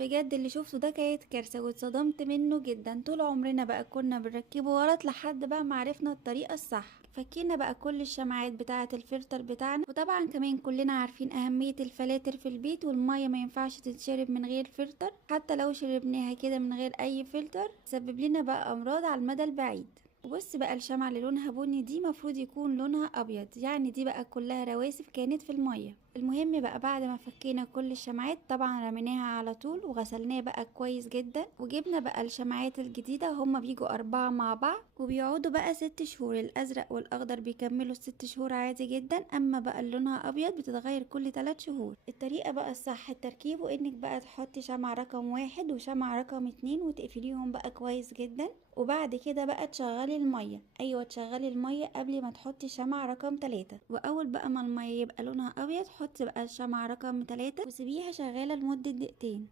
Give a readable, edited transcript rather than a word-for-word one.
بجد اللي شفته ده كانت كارثة واتصدمت منه جدا. طول عمرنا بقى كنا بنركبه غلط لحد بقى ما عرفنا الطريقة الصح. فكينا بقى كل الشمعات بتاعة الفلتر بتاعنا، وطبعا كمان كلنا عارفين أهمية الفلاتر في البيت، والمية ما ينفعش تتشرب من غير فلتر. حتى لو شربناها كده من غير أي فلتر تسبب لنا بقى أمراض على المدى البعيد. وبص بقى الشمعة اللي لونها بني دي مفروض يكون لونها أبيض، يعني دي بقى كلها رواسب كانت في المية. المهم بقى بعد ما فكينا كل الشمعات طبعا رميناها على طول وغسلناه بقى كويس جدا، وجبنا بقى الشمعات الجديدة. هما بيجوا 4 مع بعض وبيقعدوا بقى 6 شهور. الأزرق والأخضر بيكملوا ال6 شهور عادي جدا، أما بقى اللي لونها أبيض بتتغير كل 3 شهور. الطريقة بقى الصح تركيبه إنك بقى تحطي شمعة رقم 1 وشمعة رقم 2 وتقفليهم بقى كويس جدا، وبعد كده بقى تشغلي المية. ايوه تشغلي المية قبل ما تحطي شمعة رقم 3. واول بقى ما المية يبقى لونها ابيض حطي بقى الشمعة رقم 3 وسيبيها شغالة لمدة دقيقتين.